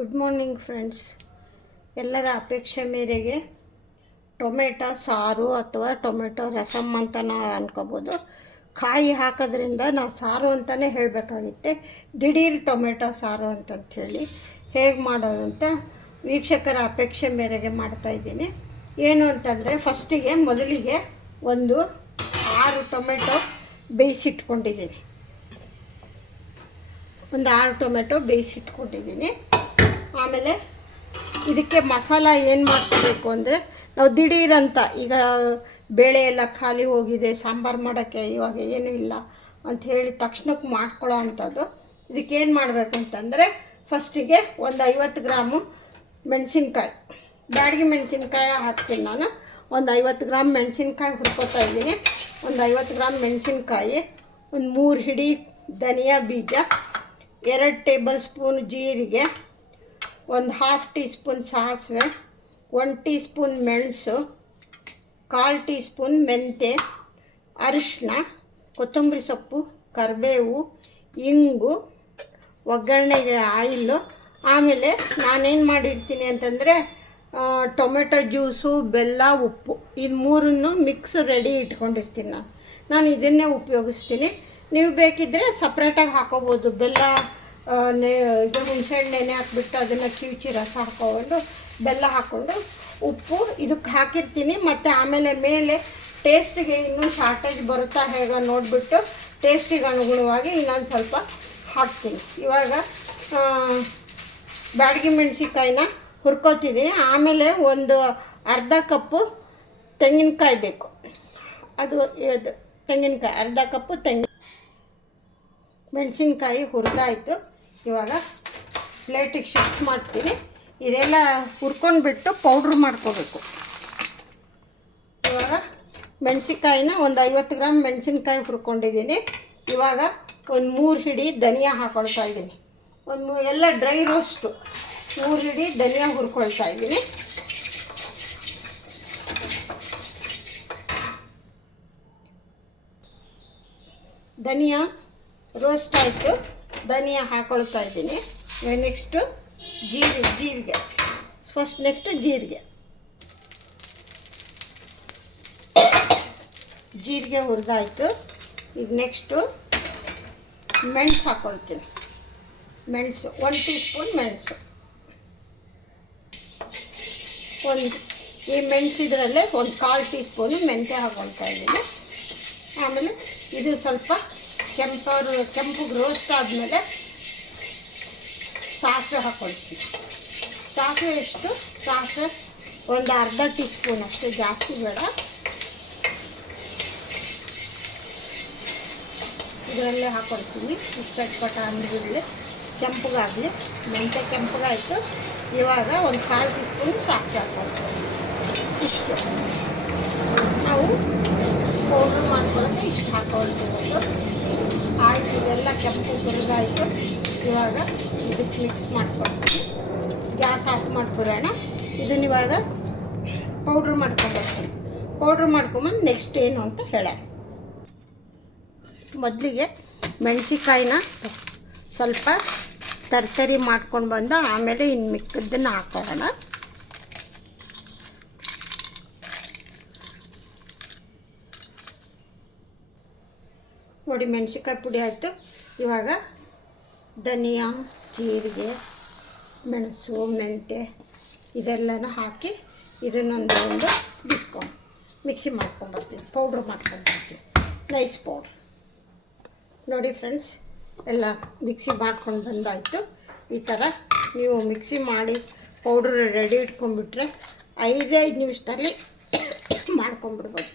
Good morning friends. ಎಲ್ಲರ ಅಪೇಕ್ಷೆ ಮೇರೆಗೆ ಟೊಮೆಟೊ ಸಾರು ಅಥವಾ ಟೊಮೆಟೊ ರಸಮ್ ಅಂತ ನಾವು ಅನ್ಕೋಬೋದು. ಕಾಯಿ ಹಾಕೋದ್ರಿಂದ ನಾವು ಸಾರು ಅಂತಲೇ ಹೇಳಬೇಕಾಗಿತ್ತೆ, ದಿಢೀರ್ ಟೊಮೆಟೊ ಸಾರು ಅಂತಂಥೇಳಿ ಹೇಗೆ ಮಾಡೋದು ಅಂತ ವೀಕ್ಷಕರ ಅಪೇಕ್ಷೆ ಮೇರೆಗೆ ಮಾಡ್ತಾಯಿದ್ದೀನಿ. ಏನು ಅಂತಂದರೆ ಮೊದಲಿಗೆ ಒಂದು 6 ಟೊಮೆಟೊ ಬೇಯಿಸಿಟ್ಕೊಂಡಿದ್ದೀನಿ. ಆಮೇಲೆ ಇದಕ್ಕೆ ಮಸಾಲ ಏನು ಮಾಡ್ಕೋಬೇಕು ಅಂದರೆ, ನಾವು ದಿಢೀರಂತ ಈಗ ಬೇಳೆ ಎಲ್ಲ ಖಾಲಿ ಹೋಗಿದೆ, ಸಾಂಬಾರು ಮಾಡೋಕ್ಕೆ ಇವಾಗ ಏನೂ ಇಲ್ಲ ಅಂತ ಹೇಳಿ ತಕ್ಷಣಕ್ಕೆ ಮಾಡ್ಕೊಳ್ಳೋ ಅಂಥದ್ದು. ಇದಕ್ಕೇನು ಮಾಡಬೇಕು ಅಂತಂದರೆ, ಫಸ್ಟಿಗೆ ಒಂದು 50 ಗ್ರಾಮು ಮೆಣಸಿನ್ಕಾಯಿ, ಬ್ಯಾಡಗಿ ಮೆಣಸಿನ್ಕಾಯಿ ಹಾಕ್ತೀನಿ ನಾನು. ಒಂದು 50 ಗ್ರಾಮ್ ಮೆಣಸಿನ್ಕಾಯಿ ಹುರ್ಕೋತಾ ಇದ್ದೀನಿ. ಒಂದು 50 ಗ್ರಾಮ್ ಮೆಣಸಿನ್ಕಾಯಿ, ಒಂದು 3 ಹಿಡಿ ಧನಿಯಾ ಬೀಜ, 2 ಟೇಬಲ್ ಸ್ಪೂನ್ ಜೀರಿಗೆ, ಒಂದು 1/2 ಟೀ ಸ್ಪೂನ್ ಸಾಸಿವೆ, 1 ಟೀ ಸ್ಪೂನ್ ಮೆಣಸು, 1/4 ಟೀ ಸ್ಪೂನ್ ಮೆಂತ್ಯ, ಅರಿಶಿನ, ಕೊತ್ತಂಬರಿ ಸೊಪ್ಪು, ಕರಿಬೇವು, ಇಂಗು, ಒಗ್ಗರಣೆಗೆ ಆಯಿಲು. ಆಮೇಲೆ ನಾನೇನು ಮಾಡಿರ್ತೀನಿ ಅಂತಂದರೆ, ಟೊಮೆಟೊ ಜ್ಯೂಸು, ಬೆಲ್ಲ, ಉಪ್ಪು, ಇದು ಮೂರನ್ನು ಮಿಕ್ಸ್ ರೆಡಿ ಇಟ್ಕೊಂಡಿರ್ತೀನಿ. ನಾನು ಇದನ್ನೇ ಉಪಯೋಗಿಸ್ತೀನಿ. ನೀವು ಬೇಕಿದ್ದರೆ ಸಪ್ರೇಟಾಗಿ ಹಾಕೋಬೋದು. ಬೆಲ್ಲ ಇದು ಹುಣಸೆಹಣ್ಣು ನೆನೆ ಹಾಕ್ಬಿಟ್ಟು ಅದನ್ನು ಕಿವುಚಿ ರಸ ಹಾಕ್ಕೊಂಡು ಬೆಲ್ಲ ಹಾಕ್ಕೊಂಡು ಉಪ್ಪು ಇದಕ್ಕೆ ಹಾಕಿರ್ತೀನಿ. ಮತ್ತು ಆಮೇಲೆ ಮೇಲೆ ಟೇಸ್ಟಿಗೆ ಇನ್ನೂ ಶಾರ್ಟೇಜ್ ಬರುತ್ತಾ ಹೇಗೆ ನೋಡಿಬಿಟ್ಟು ಟೇಸ್ಟಿಗೆ ಅನುಗುಣವಾಗಿ ಇನ್ನೊಂದು ಸ್ವಲ್ಪ ಹಾಕ್ತೀನಿ. ಇವಾಗ ಬ್ಯಾಡಗಿ ಮೆಣಸಿನ್ಕಾಯಿನ ಹುರ್ಕೋತಿದ್ದೀನಿ. ಆಮೇಲೆ ಒಂದು ಅರ್ಧ ಕಪ್ಪು ತೆಂಗಿನಕಾಯಿ ಬೇಕು. ಅದು ತೆಂಗಿನಕಾಯಿ ಅರ್ಧ ಕಪ್ಪು ಮೆಣಸಿನ್ಕಾಯಿ ಹುರಿದಾಯಿತು. ಇವಾಗ ಪ್ಲೇಟಿಗೆ ಶಿಫ್ಟ್ ಮಾಡ್ತೀನಿ. ಇದೆಲ್ಲ ಹುರ್ಕೊಂಡ್ಬಿಟ್ಟು ಪೌಡ್ರ್ ಮಾಡ್ಕೋಬೇಕು. ಇವಾಗ ಮೆಣಸಿನ್ಕಾಯಿನ ಒಂದು 50 ಗ್ರಾಮ್ ಮೆಣಸಿನ್ಕಾಯಿ ಹುರ್ಕೊಂಡಿದ್ದೀನಿ. ಇವಾಗ ಒಂದು 3 ಹಿಡಿ ಧನಿಯಾ ಹಾಕ್ಕೊಳ್ತಾ ಇದ್ದೀನಿ. ಎಲ್ಲ ಡ್ರೈ ರೋಸ್ಟು 3 ಹಿಡಿ ಧನಿಯಾ ಹುರ್ಕೊಳ್ತಾ ಇದ್ದೀನಿ. ಧನಿಯಾ ರೋಸ್ಟ್ ಆಯಿತು, ಧನಿಯಾ ಹಾಕ್ಕೊಳ್ತಾ ಇದ್ದೀನಿ. ನೆಕ್ಸ್ಟು ಜೀರಿಗೆ ಜೀರಿಗೆ ಹುರಿದಾಯಿತು. ಈಗ ನೆಕ್ಸ್ಟು ಮೆಣಸು ಹಾಕ್ಕೊಳ್ತೀನಿ. ಮೆಣಸು 1 ಟೀ ಸ್ಪೂನ್ ಮೆಣಸು, ಈ ಮೆಣಸಿದ್ರಲ್ಲೇ ಒಂದು 1/4 ಟೀ ಸ್ಪೂನು ಮೆಂತ್ಯ ಹಾಕ್ಕೊಳ್ತಾ ಇದ್ದೀನಿ. ಆಮೇಲೆ ಇದು ಸ್ವಲ್ಪ ಕೆಂಪಗೆ ರೋಸ್ಟ್ ಆದಮೇಲೆ ಸಾಸಿವೆ ಹಾಕ್ಕೊಳ್ತೀನಿ. ಸಾಸಿವೆ ಒಂದು ಅರ್ಧ ಟೀ ಸ್ಪೂನ್ ಅಷ್ಟೇ, ಜಾಸ್ತಿ ಬೇಡ. ಇದರಲ್ಲೇ ಹಾಕ್ಕೊಳ್ತೀನಿ. ಚಟ್ಪಟ ಅಂದ್ಬಿಡಲಿ, ಕೆಂಪಗಾಗಲಿ. ಮೆಂತ್ಯ ಕೆಂಪಗಾಯಿತು. ಇವಾಗ ಒಂದು 1/4 ಟೀ ಸ್ಪೂನ್ ಸಾಸಿವೆ ಹಾಕ್ಕೊಳ್ತೀನಿ. ಇಷ್ಟು ನಾವು ಪೌಡ್ರ್ ಮಾಡ್ಕೊಳ್ಳೋಕೆ ಇಷ್ಟು ಹಾಕ್ಕೊಳ್ತೀವಿ. ಆಯಿತು, ಇದೆಲ್ಲ ಕೆಂಪು ಹುರಿದಾಯಿತು. ಇವಾಗ ಇದಕ್ಕೆ ಮಿಕ್ಸ್ ಮಾಡ್ಕೊಳ್ತೀನಿ. ಗ್ಯಾಸ್ ಆಫ್ ಮಾಡ್ಕೊಡೋಣ. ಇದನ್ನ ಇವಾಗ ಪೌಡ್ರ್ ಮಾಡ್ಕೊಂಡ್ಬರ್ತೀನಿ. ಪೌಡ್ರ್ ಮಾಡ್ಕೊಂಬಂದು ನೆಕ್ಸ್ಟ್ ಏನು ಅಂತ ಹೇಳೋಣ. ಮೊದಲಿಗೆ ಮೆಣಸಿನ್ಕಾಯಿನ ಸ್ವಲ್ಪ ತರ್ತರಿ ಮಾಡ್ಕೊಂಡು ಬಂದು ಆಮೇಲೆ ಇನ್ನು ಮಿಕ್ಕದ್ದನ್ನು ಹಾಕೋಣ. ನೋಡಿ, ಮೆಣಸಿನ್ಕಾಯಿ ಪುಡಿ ಆಯಿತು. ಇವಾಗ ಧನಿಯಾ, ಜೀರಿಗೆ, ಮೆಣಸು, ಮೆಂತ್ಯ ಇದೆಲ್ಲನೂ ಹಾಕಿ ಇದನ್ನೊಂದು ಮಿಕ್ಸಿ ಮಾಡ್ಕೊಂಡ್ಬರ್ತೀನಿ. ಪೌಡ್ರ್ ಮಾಡ್ಕೊಂಡ್ಬರ್ತೀನಿ, ನೈಸ್ ಪೌಡ್ರ್. ನೋಡಿ ಫ್ರೆಂಡ್ಸ್, ಎಲ್ಲ ಮಿಕ್ಸಿ ಮಾಡ್ಕೊಂಡು ಬಂದಾಯಿತು. ಈ ಥರ ನೀವು ಮಿಕ್ಸಿ ಮಾಡಿ ಪೌಡ್ರ್ ರೆಡಿ ಇಟ್ಕೊಂಡ್ಬಿಟ್ರೆ 5 ನಿಮಿಷದಲ್ಲಿ ಮಾಡ್ಕೊಂಬಿಡ್ಬೋದು.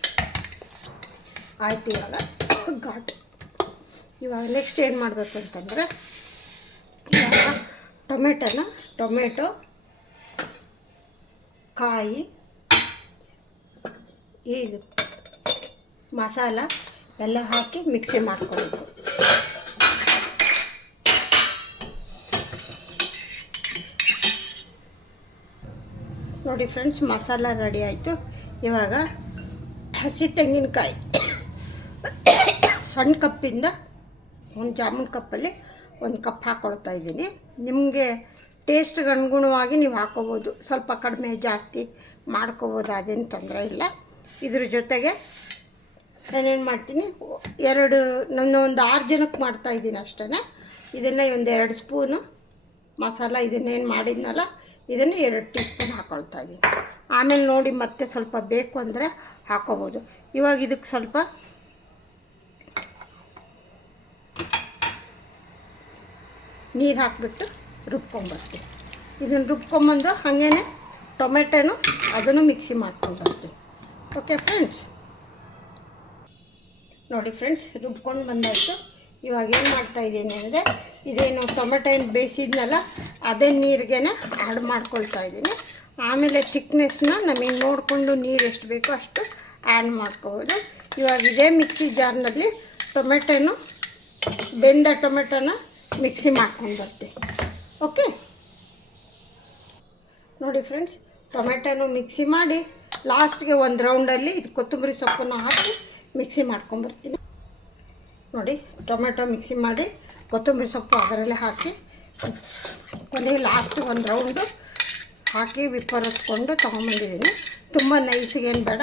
ಆಯಿತು. ಇವಾಗ ನೆಕ್ಸ್ಟ್ ಏನು ಮಾಡಬೇಕು ಅಂತಂದರೆ, ಇವಾಗ ಟೊಮೆಟೊ ಕಾಯಿ, ಇದು ಮಸಾಲ ಎಲ್ಲ ಹಾಕಿ ಮಿಕ್ಸಿ ಮಾಡ್ಕೊಬೇಕು. ನೋಡಿ ಫ್ರೆಂಡ್ಸ್, ಮಸಾಲ ರೆಡಿ ಆಯಿತು. ಇವಾಗ ಹಸಿ ತೆಂಗಿನಕಾಯಿ ಸಣ್ಣ ಕಪ್ಪಿಂದ ಒಂದು ಜಾಮೂನ್ ಕಪ್ಪಲ್ಲಿ 1 ಕಪ್ ಹಾಕ್ಕೊಳ್ತಾ ಇದ್ದೀನಿ. ನಿಮಗೆ ಟೇಸ್ಟ್ಗೆ ಅನುಗುಣವಾಗಿ ನೀವು ಹಾಕ್ಕೋಬೋದು, ಸ್ವಲ್ಪ ಕಡಿಮೆ ಜಾಸ್ತಿ ಮಾಡ್ಕೋಬೋದು, ಅದೇನು ತೊಂದರೆ ಇಲ್ಲ. ಇದ್ರ ಜೊತೆಗೆ ನಾನೇನು ಮಾಡ್ತೀನಿ, ನಾನು ಒಂದು 6 ಜನಕ್ಕೆ ಮಾಡ್ತಾಯಿದ್ದೀನಿ ಅಷ್ಟೇ. ಇದನ್ನು ಒಂದು 2 ಸ್ಪೂನು ಮಸಾಲ ಇದನ್ನೇನು ಮಾಡಿದ್ನಲ್ಲ ಇದನ್ನು 2 ಟೀ ಸ್ಪೂನ್ ಹಾಕ್ಕೊಳ್ತಾ ಇದ್ದೀನಿ. ಆಮೇಲೆ ನೋಡಿ ಮತ್ತೆ ಸ್ವಲ್ಪ ಬೇಕು ಅಂದರೆ ಹಾಕ್ಕೋಬೋದು. ಇವಾಗ ಇದಕ್ಕೆ ಸ್ವಲ್ಪ ನೀರು ಹಾಕಿಬಿಟ್ಟು ರುಬ್ಕೊಂಬರ್ತೀನಿ. ಇದನ್ನು ರುಬ್ಕೊಂಬಂದು ಹಾಗೇ ಟೊಮೆಟೊನು ಅದನ್ನು ಮಿಕ್ಸಿ ಮಾಡ್ಕೊಂಡು ಬರ್ತೀನಿ. ಓಕೆ ಫ್ರೆಂಡ್ಸ್, ನೋಡಿ ಫ್ರೆಂಡ್ಸ್, ರುಬ್ಕೊಂಡು ಬಂದಾಯಿತು. ಇವಾಗ ಏನು ಮಾಡ್ತಾಯಿದ್ದೀನಿ ಅಂದರೆ, ಇದೇನು ಟೊಮೆಟೊ ಏನು ಬೇಯಿಸಿದ್ನಲ್ಲ ಅದೇ ನೀರಿಗೆ ಆ್ಯಡ್ ಮಾಡ್ಕೊಳ್ತಾ ಇದ್ದೀನಿ. ಆಮೇಲೆ ಥಿಕ್ನೆಸ್ನ ನಮಗೆ ನೋಡಿಕೊಂಡು ನೀರು ಎಷ್ಟು ಬೇಕೋ ಅಷ್ಟು ಆ್ಯಡ್ ಮಾಡ್ಕೋಬೋದು. ಇವಾಗ ಇದೇ ಮಿಕ್ಸಿ ಜಾರ್ನಲ್ಲಿ ಬೆಂದ ಟೊಮೆಟೊನ ಮಿಕ್ಸಿ ಮಾಡ್ಕೊಂಡು ಬರ್ತೀನಿ. ಓಕೆ ನೋಡಿ ಫ್ರೆಂಡ್ಸ್, ಟೊಮೆಟೊನು ಮಿಕ್ಸಿ ಮಾಡಿ ಲಾಸ್ಟ್ಗೆ ಒಂದು ರೌಂಡಲ್ಲಿ ಇದು ಕೊತ್ತಂಬರಿ ಸೊಪ್ಪನ್ನು ಹಾಕಿ ಮಿಕ್ಸಿ ಮಾಡ್ಕೊಂಬರ್ತೀನಿ. ನೋಡಿ, ಟೊಮೆಟೊ ಮಿಕ್ಸಿ ಮಾಡಿ ಕೊತ್ತಂಬರಿ ಸೊಪ್ಪು ಅದರಲ್ಲೇ ಹಾಕಿ ಕೊನೆಗೆ ಲಾಸ್ಟ್ ಒಂದು ರೌಂಡು ಹಾಕಿ ವಿಪ್ಪರತ್ಕೊಂಡು ತೊಗೊಂಬಂದಿದ್ದೀನಿ. ತುಂಬ ನೈಸಿಗೇನು ಬೇಡ,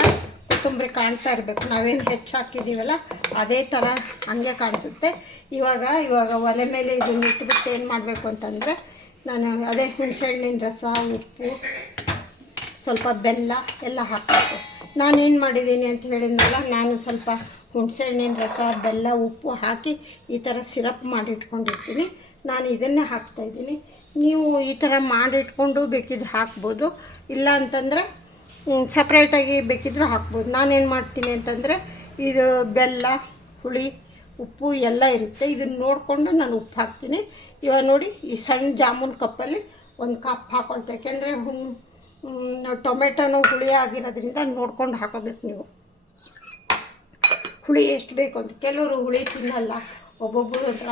ಕೊತ್ತಂಬರಿ ಕಾಣ್ತಾ ಇರಬೇಕು. ನಾವೇನು ಹೆಚ್ಚು ಹಾಕಿದ್ದೀವಲ್ಲ ಅದೇ ಥರ ಹಂಗೆ ಕಾಣಿಸುತ್ತೆ. ಇವಾಗ ಒಲೆ ಮೇಲೆ ಇದನ್ನು ಇಟ್ಬಿಟ್ಟು ಏನು ಮಾಡಬೇಕು ಅಂತಂದರೆ, ನಾನು ಅದೇ ಹುಣಸೆಹಣ್ಣಿನ ರಸ, ಉಪ್ಪು, ಸ್ವಲ್ಪ ಬೆಲ್ಲ ಎಲ್ಲ ಹಾಕಬೇಕು. ನಾನೇನು ಮಾಡಿದ್ದೀನಿ ಅಂತ ಹೇಳಿದ್ನಲ್ಲ, ನಾನು ಸ್ವಲ್ಪ ಹುಣಸೆಹಣ್ಣಿನ ರಸ, ಬೆಲ್ಲ, ಉಪ್ಪು ಹಾಕಿ ಈ ಥರ ಸಿರಪ್ ಮಾಡಿಟ್ಕೊಂಡಿರ್ತೀನಿ. ನಾನು ಇದನ್ನೇ ಹಾಕ್ತಾಯಿದ್ದೀನಿ. ನೀವು ಈ ಥರ ಮಾಡಿಟ್ಕೊಂಡು ಬೇಕಿದ್ರೆ ಹಾಕ್ಬೋದು, ಇಲ್ಲ ಅಂತಂದರೆ ಸಪ್ರೇಟಾಗಿ ಬೇಕಿದ್ರೂ ಹಾಕ್ಬೋದು. ನಾನೇನು ಮಾಡ್ತೀನಿ ಅಂತಂದರೆ, ಇದು ಬೆಲ್ಲ, ಹುಳಿ, ಉಪ್ಪು ಎಲ್ಲ ಇರುತ್ತೆ. ಇದನ್ನು ನೋಡಿಕೊಂಡು ನಾನು ಉಪ್ಪು ಹಾಕ್ತೀನಿ. ಇವಾಗ ನೋಡಿ, ಈ ಸಣ್ಣ ಜಾಮೂನ್ ಕಪ್ಪಲ್ಲಿ 1 ಕಪ್ ಹಾಕ್ಕೊಳ್ತೆ. ಯಾಕೆಂದರೆ ಟೊಮೆಟೊನು ಹುಳಿ ಆಗಿರೋದ್ರಿಂದ ನೋಡ್ಕೊಂಡು ಹಾಕೋಬೇಕು ನೀವು, ಹುಳಿ ಎಷ್ಟು ಬೇಕು ಅಂತ. ಕೆಲವರು ಹುಳಿ ತಿನ್ನಲ್ಲ, ಒಬ್ಬೊಬ್ಬರು ಹತ್ರ.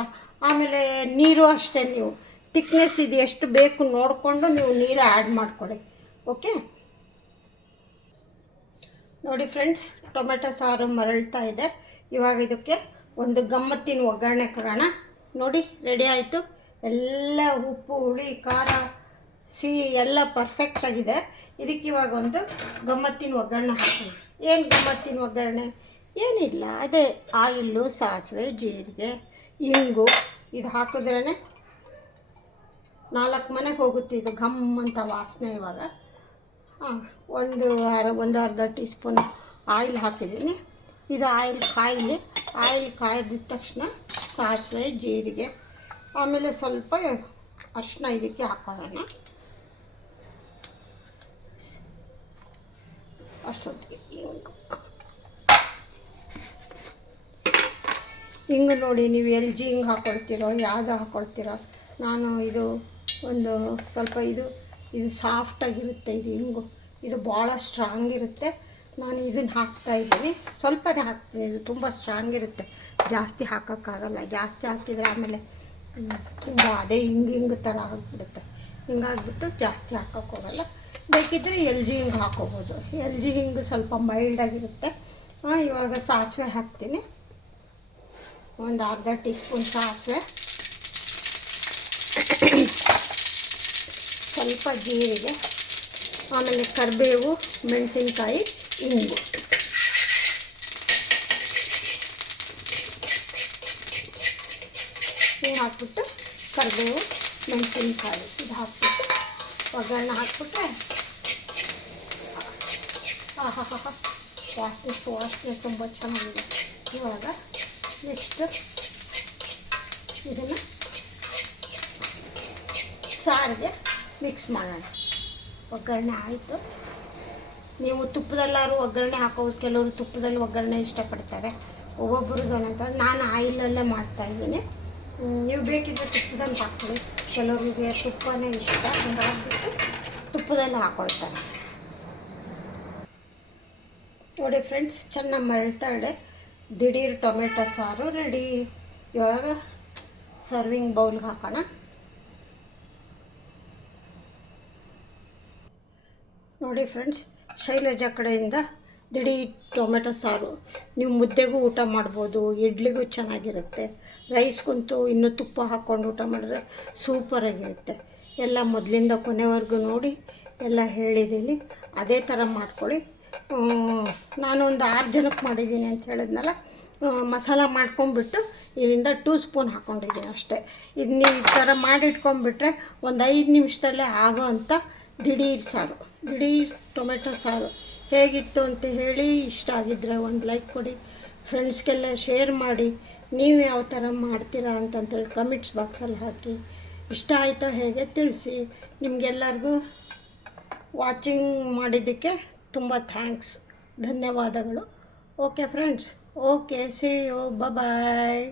ಆಮೇಲೆ ನೀರು ಅಷ್ಟೇ, ನೀವು ತಿಕ್ನೆಸ್ ಇದು ಎಷ್ಟು ಬೇಕು ನೋಡಿಕೊಂಡು ನೀವು ನೀರು ಆ್ಯಡ್ ಮಾಡ್ಕೊಳ್ಳಿ. ಓಕೆ ನೋಡಿ ಫ್ರೆಂಡ್ಸ್, ಟೊಮೆಟೊ ಸಾರು ಮರಳ್ತಾ ಇದೆ. ಇವಾಗ ಇದಕ್ಕೆ ಒಂದು ಗಮ್ಮತ್ತಿನ ಒಗ್ಗರಣೆ ಕೊಡೋಣ. ನೋಡಿ, ರೆಡಿ ಆಯಿತು. ಎಲ್ಲ ಉಪ್ಪು, ಹುಳಿ, ಖಾರ, ಸಿಹಿ ಎಲ್ಲ ಪರ್ಫೆಕ್ಟಾಗಿದೆ. ಇದಕ್ಕೆ ಇವಾಗ ಒಂದು ಗಮ್ಮತ್ತಿನ ಒಗ್ಗರಣೆ ಹಾಕೋಣ. ಏನು ಗಮ್ಮತ್ತಿನ ಒಗ್ಗರಣೆ? ಏನಿಲ್ಲ, ಅದೇ ಆಯಿಲ್ಲು, ಸಾಸಿವೆ, ಜೀರಿಗೆ, ಇಂಗು ಇದು ಹಾಕಿದ್ರೇ 4 ಮನೆಗೆ ಹೋಗುತ್ತೆ ಇದು ಘಮ್ ಅಂತ ವಾಸನೆ. ಇವಾಗ ಒಂದು ಅರ್ಧ ಟೀ ಸ್ಪೂನ್ ಆಯಿಲ್ ಹಾಕಿದ್ದೀನಿ. ಇದು ಆಯಿಲ್ ಕಾಯ್ದಿದ ತಕ್ಷಣ ಸಾಸಿವೆ, ಜೀರಿಗೆ, ಆಮೇಲೆ ಸ್ವಲ್ಪ ಅರಿಶಿನ ಇದಕ್ಕೆ ಹಾಕೊಳ್ಳೋಣ. ಅಷ್ಟೊತ್ತಿಗೆ ಹಿಂಗೆ ನೋಡಿ, ನೀವು LG ಹಿಂಗೆ ಹಾಕ್ಕೊಳ್ತೀರೋ ಯಾವುದು ಹಾಕ್ಕೊಳ್ತೀರೋ. ನಾನು ಇದು ಒಂದು ಸ್ವಲ್ಪ ಇದು ಸಾಫ್ಟಾಗಿರುತ್ತೆ. ಇದು ಹಿಂಗು ಇದು ಭಾಳ ಸ್ಟ್ರಾಂಗ್ ಇರುತ್ತೆ. ನಾನು ಇದನ್ನು ಹಾಕ್ತಾಯಿದ್ದೀನಿ, ಸ್ವಲ್ಪನೇ ಹಾಕ್ತೀನಿ. ಇದು ತುಂಬ ಸ್ಟ್ರಾಂಗ್ ಇರುತ್ತೆ, ಜಾಸ್ತಿ ಹಾಕೋಕ್ಕಾಗಲ್ಲ. ಜಾಸ್ತಿ ಹಾಕಿದರೆ ಆಮೇಲೆ ತುಂಬ ಅದೇ ಹಿಂಗೆ ಥರ ಆಗಿಬಿಡುತ್ತೆ. ಹಿಂಗಾಗಿಬಿಟ್ಟು ಜಾಸ್ತಿ ಹಾಕೋಕ್ಕೋಗಲ್ಲ. ಬೇಕಿದ್ದರೆ LG ಹಿಂಗೆ ಹಾಕೋಬೋದು. LG ಹಿಂಗೆ ಸ್ವಲ್ಪ ಮೈಲ್ಡಾಗಿರುತ್ತೆ. ಇವಾಗ ಸಾಸಿವೆ ಹಾಕ್ತೀನಿ, ಒಂದು ಅರ್ಧ ಟೀ ಸ್ಪೂನ್ ಸಾಸಿವೆ, ಸ್ವಲ್ಪ ಜೀರಿಗೆ, ಆಮೇಲೆ ಕರಿಬೇವು, ಮೆಣಸಿನ್ಕಾಯಿ, ಇಂಗು. ಹಿಂಗೆ ಹಾಕ್ಬಿಟ್ಟು ಕರಿಬೇವು, ಮೆಣಸಿನ್ಕಾಯಿ ಇದು ಹಾಕ್ಬಿಟ್ಟು ಒಗ್ಗರಣೆ ಹಾಕ್ಬಿಟ್ರೆ ವಾಸನೆ ತುಂಬ ಚೆನ್ನಾಗಿದೆ. ಇವಾಗ ನೆಕ್ಸ್ಟು ಇದನ್ನು ಸಾರಿಗೆ ಮಿಕ್ಸ್ ಮಾಡೋಣ. ಒಗ್ಗರಣೆ ಆಯಿತು. ನೀವು ತುಪ್ಪದಲ್ಲಾದ್ರೂ ಒಗ್ಗರಣೆ ಹಾಕೋದು. ಕೆಲವರು ತುಪ್ಪದಲ್ಲಿ ಒಗ್ಗರಣೆ ಇಷ್ಟಪಡ್ತಾರೆ, ಒಬ್ಬೊಬ್ಬರದ್ದು ಒಂಥರ. ನಾನು ಆಯಿಲಲ್ಲೇ ಮಾಡ್ತಾಯಿದ್ದೀನಿ. ನೀವು ಬೇಕಿದ್ದರೆ ತುಪ್ಪದಲ್ಲಿ ಹಾಕ್ಕೊಳ್ಳಿ. ಕೆಲವರಿಗೆ ತುಪ್ಪನೇ ಇಷ್ಟ, ಹಾಕ್ಬಿಟ್ಟು ತುಪ್ಪದಲ್ಲಿ ಹಾಕ್ಕೊಳ್ತಾರೆ. ನೋಡಿ ಫ್ರೆಂಡ್ಸ್, ಚೆನ್ನಾಗಿ ಮರಳ್ತಾ ಇದೆ. ದಿಢೀರ್ ಟೊಮೆಟೊ ಸಾರು ರೆಡಿ. ಇವಾಗ ಸರ್ವಿಂಗ್ ಬೌಲ್ಗೆ ಹಾಕೋಣ. ನೋಡಿ ಫ್ರೆಂಡ್ಸ್, ಶೈಲಜಾ ಕಡೆಯಿಂದ ದಿಢೀರ್ ಟೊಮೆಟೊ ಸಾರು. ನೀವು ಮುದ್ದೆಗೂ ಊಟ ಮಾಡ್ಬೋದು, ಇಡ್ಲಿಗೂ ಚೆನ್ನಾಗಿರುತ್ತೆ, ರೈಸ್ಗಂತೂ ಇನ್ನೂ ತುಪ್ಪ ಹಾಕ್ಕೊಂಡು ಊಟ ಮಾಡಿದ್ರೆ ಸೂಪರಾಗಿರುತ್ತೆ. ಎಲ್ಲ ಮೊದಲಿಂದ ಕೊನೆವರೆಗೂ ನೋಡಿ ಎಲ್ಲ ಹೇಳಿದ್ದೀನಿ. ಅದೇ ಥರ ಮಾಡ್ಕೊಳ್ಳಿ. ನಾನೊಂದು 6 ಜನಕ್ಕೆ ಮಾಡಿದ್ದೀನಿ ಅಂತ ಹೇಳಿದ್ನಲ್ಲ. ಮಸಾಲ ಮಾಡ್ಕೊಂಬಿಟ್ಟು ಇದರಿಂದ 2 ಸ್ಪೂನ್ ಹಾಕ್ಕೊಂಡಿದ್ದೀನಿ ಅಷ್ಟೇ. ಇದು ನೀವು ಈ ಥರ ಮಾಡಿಟ್ಕೊಂಡ್ಬಿಟ್ರೆ ಒಂದು 5 ನಿಮಿಷದಲ್ಲೇ ಆಗೋ ಅಂಥ ದಿಢೀರ್ ಸಾರು, ದಿಢೀರ್ ಟೊಮೆಟೊ ಸಾರು ಹೇಗಿತ್ತು ಅಂತ ಹೇಳಿ. ಇಷ್ಟ ಆಗಿದ್ದರೆ ಒಂದು ಲೈಕ್ ಕೊಡಿ, ಫ್ರೆಂಡ್ಸ್ಗೆಲ್ಲ ಶೇರ್ ಮಾಡಿ. ನೀವು ಯಾವ ಥರ ಮಾಡ್ತೀರಾ ಅಂತಂತೇಳಿ ಕಮೆಂಟ್ಸ್ ಬಾಕ್ಸಲ್ಲಿ ಹಾಕಿ. ಇಷ್ಟ ಆಯಿತೋ ಹೇಗೆ ತಿಳಿಸಿ. ನಿಮಗೆಲ್ಲರಿಗೂ ವಾಚಿಂಗ್ ಮಾಡಿದ್ದಕ್ಕೆ ತುಂಬ ಥ್ಯಾಂಕ್ಸ್, ಧನ್ಯವಾದಗಳು. Okay friends, okay, see you, bye.